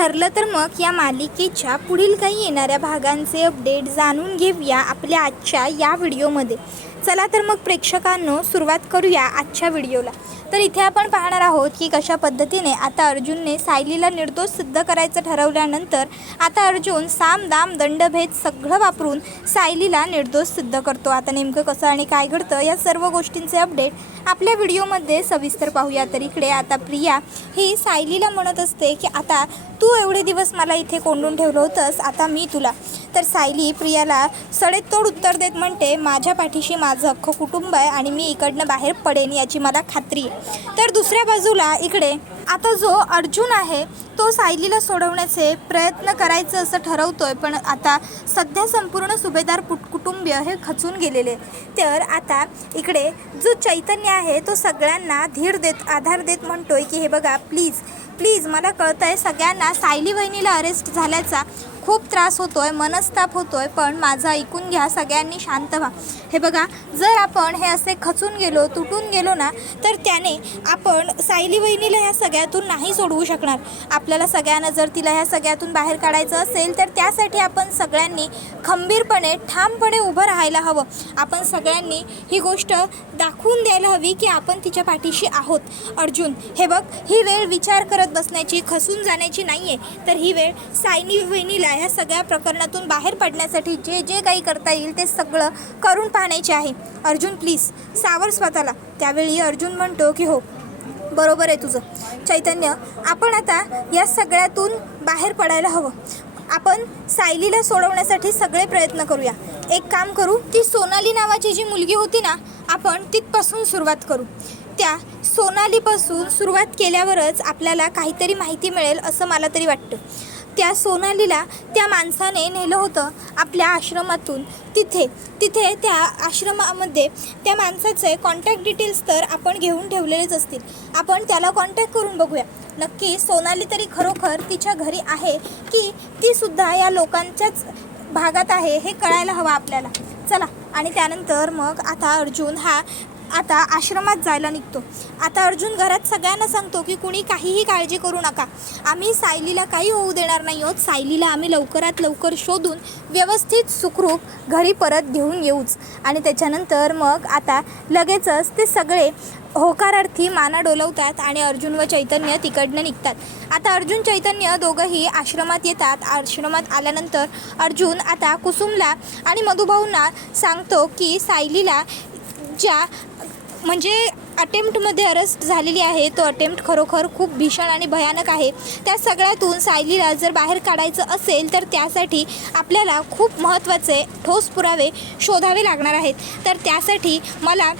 ठरलं तर मग या मालिकेच्या पुढील काही येणाऱ्या भागांचे अपडेट जाणून घेऊया आपल्या आजच्या या व्हिडिओमध्ये। चला तर मग प्रेक्षकांनो सुरुवात करूया आजच्या व्हिडिओला। तर इथे आपण पाहणार आहोत की कशा पद्धतीने आता अर्जुनने सायलीला निर्दोष सिद्ध करायचं ठरवल्यानंतर आता अर्जुन साम दाम दंडभेद सगळं वापरून सायलीला निर्दोष सिद्ध करतो। आता नेमकं कसं आणि काय घडतं या सर्व गोष्टींचे अपडेट आपल्या व्हिडिओमध्ये सविस्तर पाहूया। तर इकडे आता प्रिया ही सायलीला म्हणत असते की आता तू एवढे दिवस मला इथे कोंडून ठेवलं होतंस, आता मी तुला। तर सायली प्रियाला सडेतोड उत्तर देत म्हणते, माझ्या पाठीशी माझं अख्खं कुटुंब आहे आणि मी इकडनं बाहेर पडेन याची मला खात्री आहे। तर दुसऱ्या बाजूला इकडे आता जो अर्जुन आहे तो सायलीला सोडवण्याचे प्रयत्न करायचं असं ठरवतोय, पण आता सध्या संपूर्ण सुभेदार कुटुंबीय हे खचून गेलेले। तर आता इकडे जो चैतन्य आहे तो सगळ्यांना धीर देत आधार देत म्हणतोय की हे बघा प्लीज मला कळतं आहे सगळ्यांना सायली वहिनीला अरेस्ट झाल्याचा खूप त्रास होतोय, मनस्ताप होतोय, पण माझं ऐकून घ्या, सगळ्यांनी शांत व्हा। हे बघा जर आपण हे असे खचून गेलो तुटून गेलो ना तर त्याने आपण सायली वहिनीला ह्या सगळ्यातून नाही सोडवू शकणार। आपल्याला सगळ्यांना जर तिला ह्या सगळ्यातून बाहेर काढायचं असेल तर त्यासाठी आपण सगळ्यांनी खंबीरपणे ठामपणे उभं राहायला हवं। आपण सगळ्यांनी ही गोष्ट दाखवून द्यायला हवी की आपण तिच्या पाठीशी आहोत। अर्जुन हे बघ, ही वेळ विचार करत बसण्याची खचून जाण्याची नाही आहे, तर ही वेळ सायली वहिनीला ह्या सगळ्या प्रकरणातून बाहेर पडण्यासाठी जे जे काही करता येईल ते सगळं करून पाहण्याचे आहे। अर्जुन प्लीज सावर स्वतःला। त्यावेळी अर्जुन म्हणतो की हो बरोबर आहे तुझं चैतन्य, आपण आता या सगळ्यातून बाहेर पडायला हवं। आपण सायलीला सोडवण्यासाठी सगळे प्रयत्न करूया। एक काम करू, ती सोनाली नावाची जी मुलगी होती ना आपण तिथपासून सुरुवात करू। त्या सोनालीपासून सुरुवात केल्यावरच आपल्याला काहीतरी माहिती मिळेल असं मला तरी वाटतं। त्या सोनालीला त्या माणसाने नेलं होतं आपल्या आश्रमातून, तिथे त्या आश्रमामध्ये त्या माणसाचे कॉन्टॅक्ट डिटेल्स तर आपण घेऊन ठेवलेलेच असतील। आपण त्याला कॉन्टॅक्ट करून बघूया नक्की सोनाली तरी खरोखर तिच्या घरी आहे की ती सुद्धा या लोकांच्याच भागात आहे हे कळायला हवं आपल्याला। चला, आणि त्यानंतर मग आता अर्जुन हा आता आश्रमात जायला निघतो। आता अर्जुन घरात सगळ्यांना सांगतो की कुणी काहीही काळजी करू नका, आम्ही सायलीला काही होऊ देणार नाही आहोत। सायलीला आम्ही लवकरात लवकर शोधून व्यवस्थित सुखरूप घरी परत घेऊन येऊच। आणि त्याच्यानंतर मग आता लगेचच ते सगळे होकारार्थी माना डोलवतात आणि अर्जुन व चैतन्य तिकडनं निघतात। आता अर्जुन चैतन्य दोघंही आश्रमात येतात। आश्रमात आल्यानंतर अर्जुन आता कुसुमला आणि मधुभाऊंना सांगतो की सायलीला ज्या म्हणजे अटेम्प्टमध्ये अरेस्ट झालेली आहे तो अटेम्प्ट खरोखर खूप भीषण आणि भयानक आहे। त्या सगळ्यातून सायलीला जर बाहेर काढायचं असेल तर त्यासाठी आपल्याला खूप महत्त्वाचे ठोस पुरावे शोधावे लागणार आहेत। तर त्यासाठी मला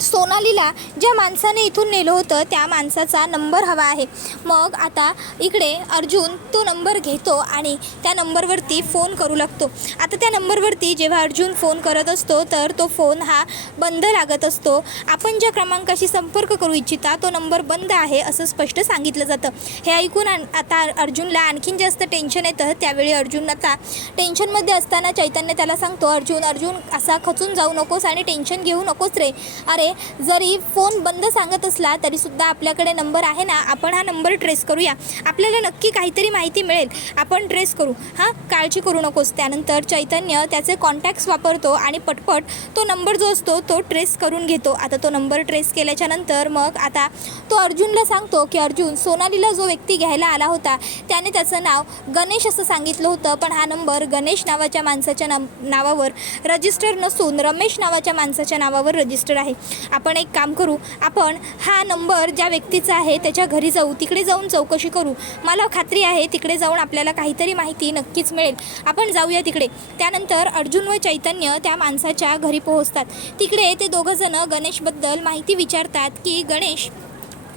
सोनालीला ज्या माणसाने इथून नेलं होतं त्या माणसाचा नंबर हवा आहे। मग आता इकडे अर्जुन तो नंबर घेतो आणि त्या नंबरवरती फोन करू लागतो। आता त्या नंबरवरती जेव्हा अर्जुन फोन करत असतो तर तो फोन हा बंद लागत असतो। आपण ज्या क्रमांकाशी संपर्क करू इच्छिता तो नंबर बंद आहे असं स्पष्ट सांगितलं जातं। हे ऐकून आता अर्जुनला आणखीन जास्त टेन्शन येतं। त्यावेळी अर्जुन आता टेन्शनमध्ये असताना चैतन्य त्याला सांगतो, अर्जुन असा खचून जाऊ नकोस आणि टेन्शन घेऊ नकोस रे। अरे जरी फोन बंद सांगत असला तरीसुद्धा आपल्याकडे नंबर आहे ना, आपण हा नंबर ट्रेस करूया, आपल्याला नक्की काहीतरी माहिती मिळेल, आपण ट्रेस करू, हां काळजी करू नकोस। त्यानंतर चैतन्य त्याचे कॉन्टॅक्ट्स वापरतो आणि पटपट तो नंबर जो असतो तो ट्रेस करून घेतो। आता तो नंबर ट्रेस केल्याच्या नंतर मग आता तो अर्जुनला सांगतो की अर्जुन सोनालीला जो व्यक्ती घ्यायला आला होता त्याने त्याचं नाव गणेश असं सांगितलं होतं, पण हा नंबर गणेश नावाच्या माणसाच्या नावावर रजिस्टर नसून रमेश नावाच्या माणसाच्या नावावर रजिस्टर आहे। आपण एक काम करू, आपण हा नंबर ज्या व्यक्तीचा आहे त्याच्या घरी जाऊ, तिकडे जाऊन चौकशी करू, मला खात्री आहे तिकडे जाऊन आपल्याला काहीतरी माहिती नक्कीच मिळेल, आपण जाऊया तिकडे। त्यानंतर अर्जुन व चैतन्य त्या माणसाच्या घरी पोहोचतात। तिकडे ते दोघंजणं गणेशबद्दल माहिती विचारतात की गणेश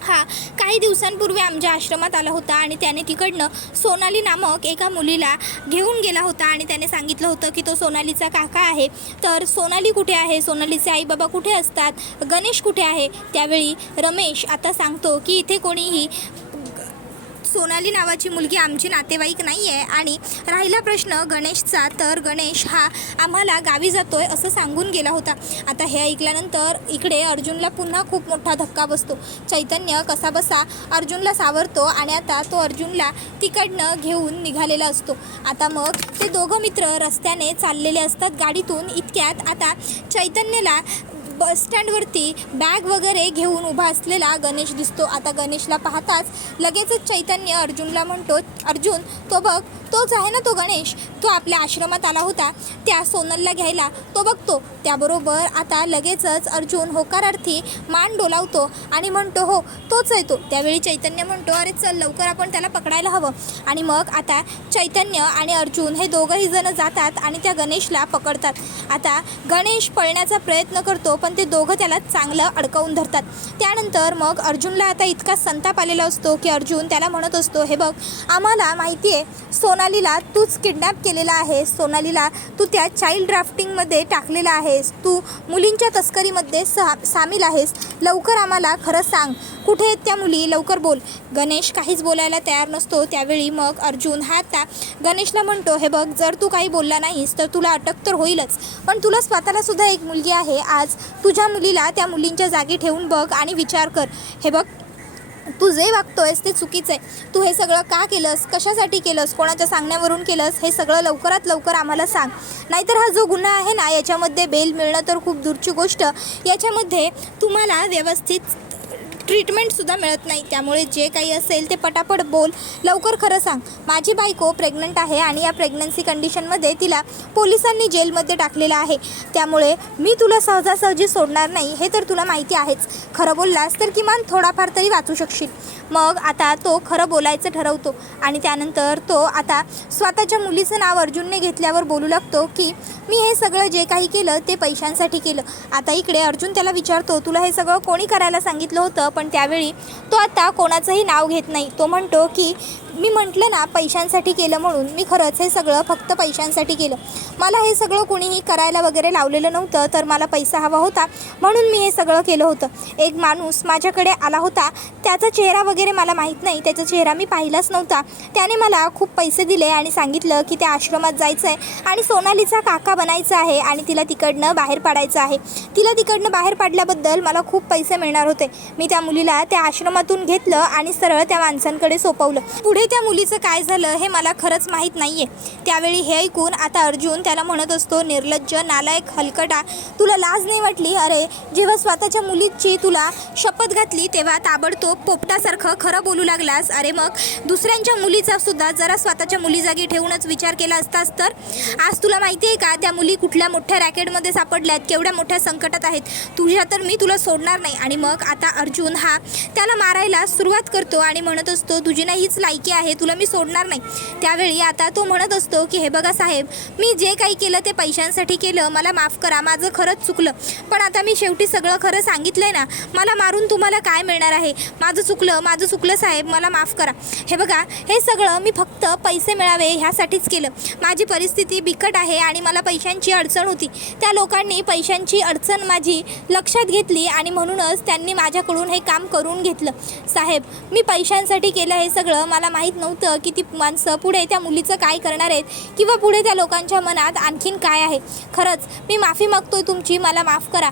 हा काही दिवसांपूर्वी आमच्या आश्रमात आला होता आणि त्याने तिकडनं सोनाली नामक एका मुलीला घेऊन गेला होता आणि त्याने सांगितलं होतं की तो सोनालीचा काका आहे। तर सोनाली कुठे आहे, सोनालीचे आई बाबा कुठे असतात, गणेश कुठे आहे? त्यावेळी रमेश आता सांगतो की इथे कोणीही सोनाली नावाची मुलगी आमची नातेवाईक नाही आहे आणि राहिला प्रश्न गणेशचा, तर गणेश हा आम्हाला गावी जातोय असं सांगून गेला होता. आता हे ऐकल्यानंतर इकडे अर्जुनला पुन्हा खूप मोठा धक्का बसतो. चैतन्य कसाबसा अर्जुनला सावरतो आणि आता तो अर्जुनला तिकडनं घेऊन निघालेला असतो. आता मग ते दोघं मित्र रस्त्याने चाललेले असतात गाडीतून. इतक्यात आता चैतन्यला बस स्टँडवरती बॅग वगैरे घेऊन उभा असलेला गणेश दिसतो. आता गणेशला पाहताच लगेचच चैतन्य अर्जुनला म्हणतो, अर्जुन तो बघ, तोच आहे ना तो गणेश, तो आपल्या आश्रमात आला होता त्या सोनलला घ्यायला, तो बघतो. त्याबरोबर आता लगेचच अर्जुन होकारार्थी मान डोलावतो आणि म्हणतो, हो तोच आहे तो. त्यावेळी चैतन्य म्हणतो, अरे चल लवकर आपण त्याला पकडायला हवं. आणि मग आता चैतन्य आणि अर्जुन हे दोघंही जण जातात आणि त्या गणेशला पकडतात. आता गणेश पळण्याचा प्रयत्न करतो पण ते दोघं त्याला चांगलं अडकवून धरतात. त्यानंतर मग अर्जुनला आता इतका संताप आलेला असतो की अर्जुन त्याला म्हणत असतो, हे बघ आम्हाला माहिती आहे सोनालीला तूच किडनॅप केलेला आहे, सोनालीला तू त्या चाइल्ड ड्राफ्टिंगमध्ये टाकलेला आहेस, तू मुलींच्या तस्करीमध्ये सामील आहेस, लवकर आम्हाला खरं सांग कुठे आहेत त्या मुली, लवकर बोल. गणेश काहीच बोलायला तयार नसतो. त्यावेळी मग अर्जुन हा आता गणेशला म्हणतो, हे बघ जर तू काही बोलला नाहीस तर तुला अटक तर होईलच, पण तुला स्वतःला सुद्धा एक मुलगी आहे, आज तुझ्या मुलीला त्या मुलींच्या जागी ठेवून बघ आणि विचार कर. हे बघ तू जे वागतोयस ते चुकीचं आहे, तू हे सगळं का केलंस, कशासाठी केलंस, कोणाच्या सांगण्यावरून केलंस, हे सगळं लवकरात लवकर आम्हाला सांग, नाहीतर हा जो गुन्हा आहे ना याच्यामध्ये बेल मिळणं तर खूप दूरची गोष्ट, याच्यामध्ये तुम्हाला व्यवस्थित ट्रीटमेंटसुद्धा मिळत नाही. त्यामुळे जे काही असेल ते पटापट बोल, लवकर खरं सांग. माझी बायको प्रेग्नंट आहे आणि या प्रेग्नन्सी कंडिशनमध्ये तिला पोलिसांनी जेलमध्ये टाकलेलं आहे, त्यामुळे मी तुला सहजासहजी सोडणार नाही, हे तर तुला माहिती आहेच. खरं बोललास तर किमान थोडाफार तरी वाचू शकशील. मग आता तो खरं बोलायचं ठरवतो आणि त्यानंतर तो आता स्वतःच्या मुलीचं नाव अर्जुनने घेतल्यावर बोलू लागतो की मी हे सगळं जे काही केलं ते पैशांसाठी केलं. आता इकडे अर्जुन त्याला विचारतो, तुला हे सगळं कोणी करायला सांगितलं होतं, पण त्यावेळी तो आता कोणाचंही नाव घेत नाही. तो म्हणतो की मी म्हटलं ना पैशांसाठी केलं म्हणून, मी खरंच हे सगळं फक्त पैशांसाठी केलं, मला हे सगळं कोणीही करायला वगैरे लावलेलं नव्हतं, तर मला पैसा हवा होता म्हणून मी हे सगळं केलं होतं. एक माणूस माझ्याकडे आला होता, त्याचा चेहरा वगैरे मला माहीत नाही, त्याचा चेहरा मी पाहिलाच नव्हता, त्याने मला खूप पैसे दिले आणि सांगितलं की त्या आश्रमात जायचं आहे आणि सोनालीचा काका बनायचं आहे आणि तिला तिकडनं बाहेर पाडायचं आहे. तिला तिकडनं बाहेर पाडल्याबद्दल मला खूप पैसे मिळणार होते. मी त्या मुलीला त्या आश्रमातून घेतलं आणि सरळ त्या माणसांकडे सोपवलं. पुढे त्या मुलीचं काय झालं हे मला खरंच माहीत नाही आहे. त्यावेळी हे ऐकून आता अर्जुन त्याला म्हणत असतो, निर्लज्ज, नालायक, हलकटा, तुला लाज नाही वाटली? अरे जेव्हा स्वतःच्या मुलीची तुला शपथ घातली तेव्हा ताबडतोब पोपटासारखं खरं बोलू लागलास. अरे मग दुसऱ्यांच्या मुलीचा सुद्धा जरा स्वतःच्या मुलीजागी ठेवूनच विचार केला असतास तर आज तुला माहिती आहे का त्या मुली कुठल्या मोठ्या रॅकेटमध्ये सापडल्यात, केवढ्या मोठ्या संकटात आहेत, तुझ्या तर मी तुला सोडणार नाही. आणि मग आता अर्जुन हा त्याला मारायला सुरुवात करतो आणि म्हणत असतो, तुझी ना हीच लायकी आहे, तुला मी सोडणार नाही. त्यावेळी आता तो म्हणत असतो की हे बघा साहेब, मी जे काही केलं ते पैशांसाठी केलं, मला माफ करा, माझं खरंच चुकलं, पण आता मी शेवटी सगळं खरं सांगितलंय ना, मला मारून तुम्हाला काय मिळणार आहे, माझं चुकलं साहेब, मला माफ करा. हे बघा हे सगळं मी फक्त पैसे मिळावे ह्यासाठीच केलं, माझी परिस्थिती बिकट आहे आणि मला पैशांची अडचण होती, त्या लोकांनी पैशांची अडचण माझी लक्षात घेतली आणि म्हणूनच त्यांनी माझ्याकडून हे काम करून घेतलं. साहेब मी पैशांसाठी केलं हे सगळं, मला माहीत नव्हतं की ती माणसं पुढे त्या मुलीचं काय करणार आहेत किंवा पुढे त्या लोकांच्या मनात आणखीन काय आहे. खरंच मी माफी मागतोय तुमची, मला माफ करा.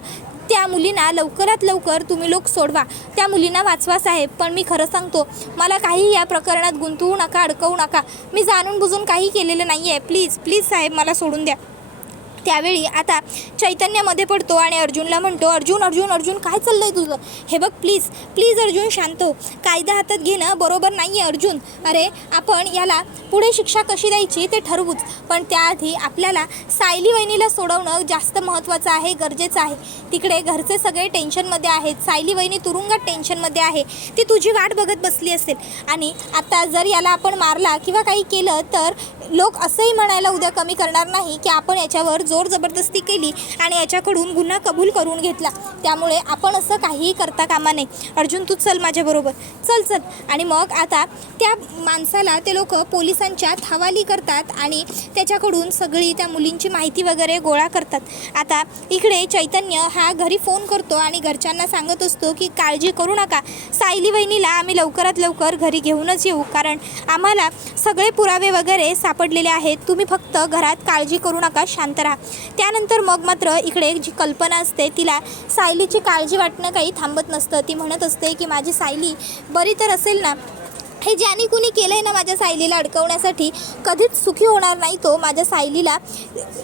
त्या मुलींना लवकरात लवकर तुम्ही लोक सोडवा, त्या मुलींना वाचवा साहेब. पण मी खरं सांगतो, मला काही या प्रकरणात गुंतवू नका, अडकवू नका, मी जाणून बुजून काही केलेलं नाही आहे, प्लीज साहेब मला सोडून द्या. त्यावेळी आता चैतन्य मध्ये पडतो आणि अर्जुनला म्हणतो, अर्जुन काय चाललंय तुझं? हे बघ प्लीज अर्जुन शांत हो, कायदा हातात घेणं बरोबर नाही आहे अर्जुन. अरे आपण याला पुढे शिक्षा कशी द्यायची ते ठरवूच, पण त्याआधी आपल्याला सायली वहिनीला सोडवणं जास्त महत्त्वाचं आहे, गरजेचं आहे. तिकडे घरचे सगळे टेन्शनमध्ये आहेत, सायली वहिनी तुरुंगात टेन्शनमध्ये आहे, ती तुझी वाट बघत बसली असेल आणि आता जर याला आपण मारला किंवा काही केलं तर लोक असंही म्हणायला उद्या कमी करणार नाही की आपण याच्यावर जोर जबरदस्ती केली आणि याच्याकडून गुन्हा कबूल करून घेतला. त्यामुळे आपण असं काहीही करता कामा नये. अर्जुन तू चल माझ्याबरोबर, चल चल. आणि मग आता त्या माणसाला ते लोक पोलिसांच्या हवाली करतात आणि त्याच्याकडून सगळी त्या मुलींची माहिती वगैरे गोळा करतात. आता इकडे चैतन्य हा घरी फोन करतो आणि घरच्यांना सांगत असतो की काळजी करू नका, सायली वहिनीला आम्ही लवकरात लवकर घरी घेऊनच येऊ, कारण आम्हाला सगळे पुरावे वगैरे सापडलेले आहेत. तुम्ही फक्त घरात काळजी करू नका, शांत राहा. त्यानंतर मग मात्र इकडे जी कल्पना असते तिला सायलीची काळजी वाटणं काही थांबत नसतं. ती म्हणत असते की माझी सायली बरी तर असेल ना, हे ज्याने कुणी केलं आहे ना माझ्या सायलीला अडकवण्यासाठी कधीच सुखी होणार नाही. तो माझ्या सायलीला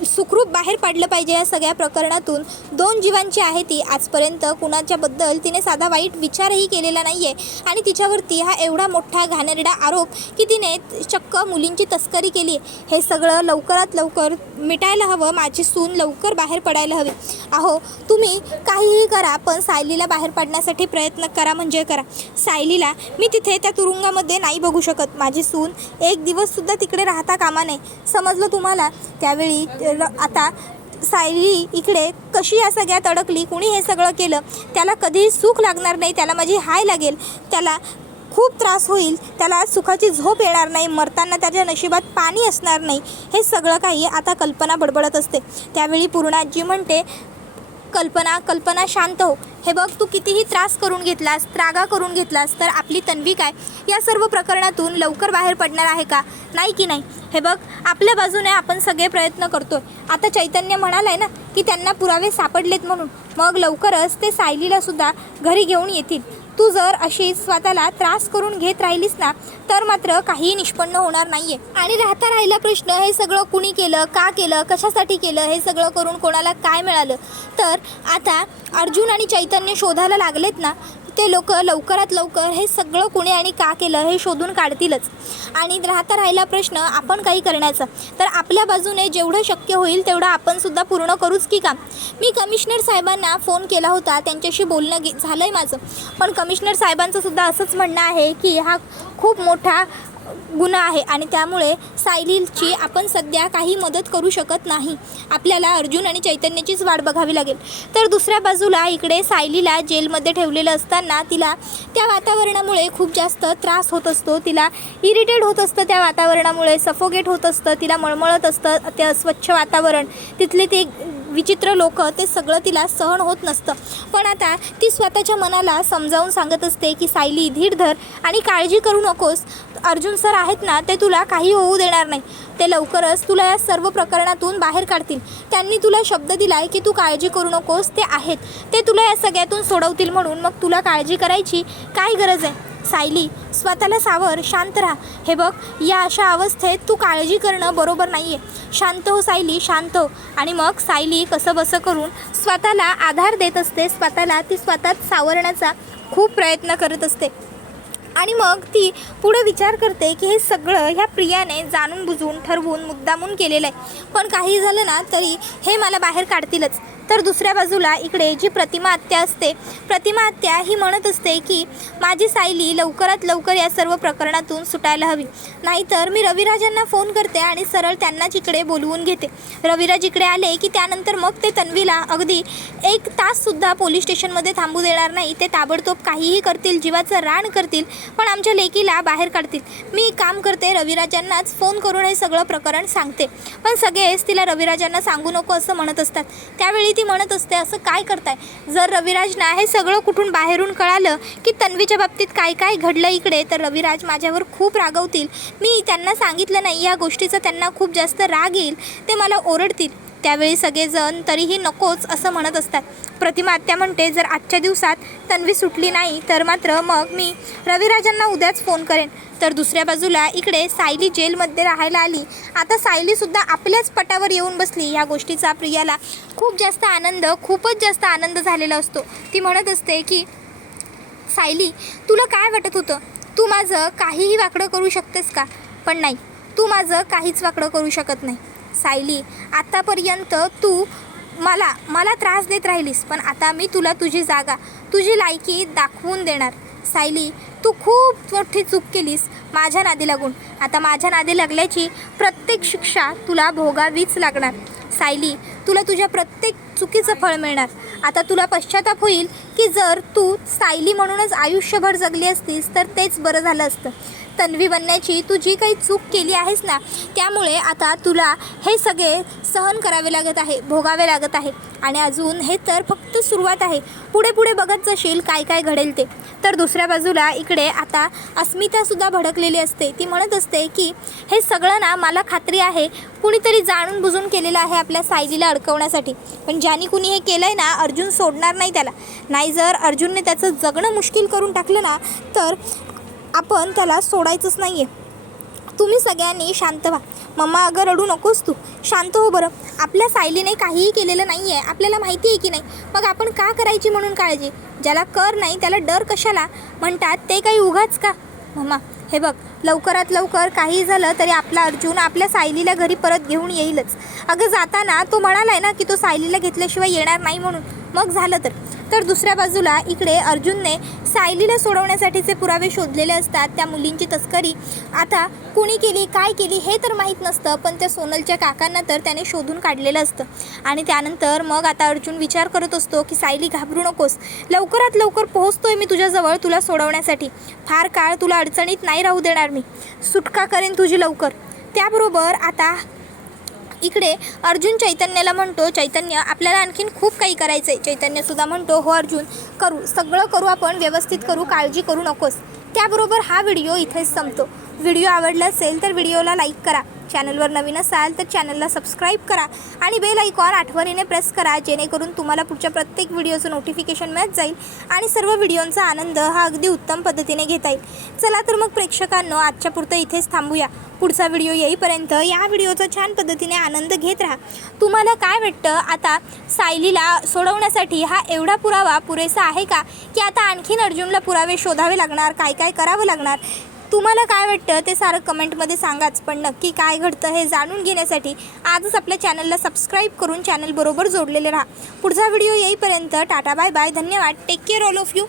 सुखरूप बाहेर पाडलं पाहिजे या सगळ्या प्रकरणातून. 2 जीवांची आहे ती. आजपर्यंत कुणाच्याबद्दल तिने साधा वाईट विचारही केलेला नाही आहे आणि तिच्यावरती हा एवढा मोठा घाणेरडा आरोप की तिने चक्क मुलींची तस्करी केली आहे. हे सगळं लवकरात लवकर मिटायला हवं. माझी सून लवकर बाहेर पडायला हवी. अहो तुम्ही काहीही करा पण सायलीला बाहेर पाडण्यासाठी प्रयत्न करा म्हणजे करा. सायलीला मी तिथे त्या तुरुंगामध्ये नाही बघू शकत. माझी सून एक दिवससुद्धा तिकडे राहता कामा नये, समजलं तुम्हाला. त्यावेळी आता सायली इकडे कशी या सगळ्यात अडकली, कुणी हे सगळं केलं, त्याला कधीही सुख लागणार नाही, त्याला माझी हाय लागेल, त्याला खूप त्रास होईल, त्याला सुखाची झोप येणार नाही, मरताना त्याच्या नशिबात पाणी असणार नाही. हे सगळं काही आता कल्पना बडबडत असते. त्यावेळी पूर्णाजी म्हणते कल्पना कल्पना शांत हो. हे बघ तू कितीही त्रास करून घेतलास, त्रागा करून घेतलास तर आपली तन्वी काय या सर्व प्रकरणातून लवकर बाहेर पडणार आहे का? नाही की नाही. हे बघ आपल्या बाजूने आपण सगळे प्रयत्न करतोय. आता चैतन्य म्हणालाय ना की त्यांना पुरावे सापडलेत म्हणून, मग लवकरच ते सायलीला सुद्धा घरी घेऊन येतील. तू जर अशी स्वतःला त्रास करून घेत राहिलीस ना तर मात्र काही निष्पन्न होणार नाहीये. आणि राहता राहिला प्रश्न, हे सगळं कुणी केलं, का केलं, कशासाठी केलं, हे सगळं करून कोणाला काय मिळालं. तर आता अर्जुन आणि चैतन्य शोधायला लागलेत ना, ते लोक लवकरात लवकर हे सगळं कुणी आणि का केलं हे शोधून काढतीलच. आणि राहता राहिला प्रश्न आपण काही करण्याचा, तर आपल्या बाजूने जेवढं शक्य होईल तेवढं आपण सुद्धा पूर्ण करूच की काम. मी कमिशनर साहेबांना फोन केला होता, त्यांच्याशी बोलणं झालं आहे माझं, पण कमिशनर साहेबांचं सुद्धा असंच म्हणणं आहे की हा खूप मोठा गुन्हा आहे आणि त्यामुळे सायलीची आपण सध्या काही मदत करू शकत नाही. आपल्याला अर्जुन आणि चैतन्याचीच वाट बघावी लागेल. तर दुसऱ्या बाजूला इकडे सायलीला जेलमध्ये ठेवलेलं असताना तिला त्या वातावरणामुळे खूप जास्त त्रास होत असतो. तिला इरिटेट होत असतं त्या वातावरणामुळे, सफोगेट होत असतं, तिला मळमळत असतं ते अस्वच्छ वातावरण, तिथले ते विचित्र लोक, ते सगळं तिला सहन होत नसतं. पण आता ती स्वतःच्या मनाला समजावून सांगत असते की सायली धीर धर आणि काळजी करू नकोस. अर्जुन सर आहेत ना, ते तुला काही होऊ देणार नाही. ते लवकरच तुला या सर्व प्रकरणातून बाहेर काढतील. त्यांनी तुला शब्द दिला आहे की तू काळजी करू नकोस, ते आहेत, ते तुला या सगळ्यातून सोडवतील. म्हणून मग तुला काळजी करायची काय गरज आहे. सायली स्वतःला सावर, शांत राहा. हे बघ या अशा अवस्थेत तू काळजी करणं बरोबर नाही आहे. शांत हो सायली, शांत हो. आणि मग सायली कसं बसं करून स्वतःला आधार देत असते, स्वतःला ती स्वतःच सावरण्याचा खूप प्रयत्न करत असते. आणि मग ती पुढे विचार करते की हे सगळं ह्या प्रियाने जाणून बुजून ठरवून मुद्दामून केलेलं आहे, पण काही झालं ना तरी हे मला बाहेर काढतीलच. तर दुसऱ्या बाजूला इकडे जी प्रतिमा आत्या असते, प्रतिमा आत्या ही म्हणत असते की माझी सायली लवकरात लवकर या सर्व प्रकरणातून सुटायला हवी, नाहीतर मी रविराजांना फोन करते आणि सरळ त्यांनाच इकडे बोलवून घेते. रविराज इकडे आले की त्यानंतर मग ते तन्वीला अगदी 1 ताससुद्धा पोलीस स्टेशनमध्ये थांबू देणार नाही. ते ताबडतोब काहीही करतील, जीवाचं रान करतील, पण आमच्या लेकीला बाहेर काढतील. मी काम करते, रविराजांनाच फोन करून हे सगळं प्रकरण सांगते. पण सगळेच तिला रविराजांना सांगू नको असं म्हणत असतात. त्यावेळी ती म्हणत असते असं काय करताय, जर रविराजना हे सगळं कुठून बाहेरून कळालं की तन्वीच्या बाबतीत काय काय घडलं इकडे, तर रविराज माझ्यावर खूप रागवतील. मी त्यांना सांगितलं नाही या गोष्टीचा, त्यांना खूप जास्त राग येईल, ते मला ओरडतील. त्यावेळी सगळेजण तरीही नकोच असं म्हणत असतात. प्रतिमा आत्या म्हणते जर आजच्या दिवसात तन्वी सुटली नाही तर मात्र मग मी रविराजांना उद्याच फोन करेन. तर दुसऱ्या बाजूला इकडे सायली जेलमध्ये राहायला आली. आता सायलीसुद्धा आपल्याच पटावर येऊन बसली. या गोष्टीचा प्रियाला खूप जास्त आनंद, खूपच जास्त आनंद झालेला असतो. ती म्हणत असते की सायली तुला काय वाटत होतं, तू माझं काहीही वाकडं करू शकतेस का? पण नाही, तू माझं काहीच वाकडं करू शकत नाही. सायली आत्तापर्यंत तू मला त्रास देत राहिलीस, पण आता मी तुला तुझी जागा, तुझी लायकी दाखवून देणार. सायली तू खूप मोठी चूक केलीस माझ्या नादी लागून. आता माझ्या नादी लागल्याची प्रत्येक शिक्षा तुला भोगावीच लागणार. सायली तुला तुझ्या प्रत्येक चुकीचं फळ मिळणार. आता तुला पश्चाताप होईल की जर तू सायली म्हणूनच आयुष्यभर जगली असतीस तर तेच बरं झालं असतं. तन्वी बनण्याची तू जी काही चूक केली आहेस ना, त्यामुळे आता तुला हे सगळे सहन करावे लागत आहे, भोगावे लागत आहे. आणि अजून हे तर फक्त सुरुवात आहे. पुढे पुढे बघत जाशील काय काय घडेल ते. तर दुसऱ्या बाजूला इकडे आता अस्मितासुद्धा भडकलेली असते. ती म्हणत असते की हे सगळं ना मला खात्री आहे कुणीतरी जाणून बुजून केलेलं आहे आपल्या सायलीला अडकवण्यासाठी. पण ज्याने कुणी हे केलं आहे ना, अर्जुन सोडणार नाही त्याला. नाही जर अर्जुनने त्याचं जगणं मुश्किल करून टाकलं ना, तर आपण त्याला सोडायचंच नाही आहे. तुम्ही सगळ्यांनी शांत व्हा. मम्मा अगं रडू नकोस, तू शांत हो बरं. आपल्या सायलीने काहीही केलेलं नाही आहे, आपल्याला माहिती आहे की नाही. मग आपण का करायची म्हणून काळजी? ज्याला कर नाही त्याला डर कशाला म्हणतात, ते काही उगाच का? मम्मा हे बघ, लवकरात लवकर काही झालं तरी आपला अर्जुन आपल्या सायलीला घरी परत घेऊन येईलच. अगं जाताना तो म्हणालाय ना की तो सायलीला घेतल्याशिवाय येणार नाही म्हणून. मग झालं तर दुसऱ्या बाजूला इकडे अर्जुनने सायलीला सोडवण्यासाठीचे पुरावे शोधलेले असतात. त्या मुलींची तस्करी आता कुणी केली, काय केली हे तर माहीत नसतं, पण त्या सोनलच्या काकांना तर त्याने शोधून काढलेलं असतं. आणि त्यानंतर मग आता अर्जुन विचार करत असतो की सायली घाबरू नकोस, लवकरात लवकर पोहोचतोय मी तुझ्याजवळ तुला सोडवण्यासाठी. फार काळ तुला अडचणीत नाही राहू देणार मी, सुटका करेन तुझी लवकर. त्याबरोबर आता इकडे अर्जुन चैतन्याला म्हणतो, चैतन्य आपल्याला आणखीन खूप काही करायचं आहे. चैतन्यसुद्धा म्हणतो, हो अर्जुन करू, सगळं करू, आपण व्यवस्थित करू, काळजी करू नकोस. त्याबरोबर हा व्हिडिओ इथेच संपतो. व्हिडिओ आवडला असेल तर व्हिडिओला लाईक करा. चॅनलवर नवीन असाल तर चॅनलला सबस्क्राईब करा आणि बेल आयकॉन आठवणीने प्रेस करा, जेणेकरून तुम्हाला पुढच्या प्रत्येक व्हिडिओचं नोटिफिकेशन मिळत जाईल आणि सर्व व्हिडिओंचा आनंद हा अगदी उत्तम पद्धतीने घेता येईल. चला तर मग प्रेक्षकांनो, आजच्या पुरतं इथेच थांबूया. पुढचा व्हिडिओ येईपर्यंत या व्हिडिओचा छान पद्धतीने आनंद घेत राहा. तुम्हाला काय वाटतं, आता सायलीला सोडवण्यासाठी हा एवढा पुरावा पुरेसा आहे का, की आता आणखीन अर्जुनला पुरावे शोधावे लागणार, काय काय करावं लागणार? तुम्हाला काय वाटतं ते सारं कमेंटमध्ये सांगाच. पण नक्की काय घडतं हे जाणून घेण्यासाठी आजच आपल्या चॅनलला सबस्क्राईब करून चॅनल बरोबर जोडलेले राहा. पुढचा व्हिडिओ येईपर्यंत टाटा बाय बाय, धन्यवाद, take care all of you.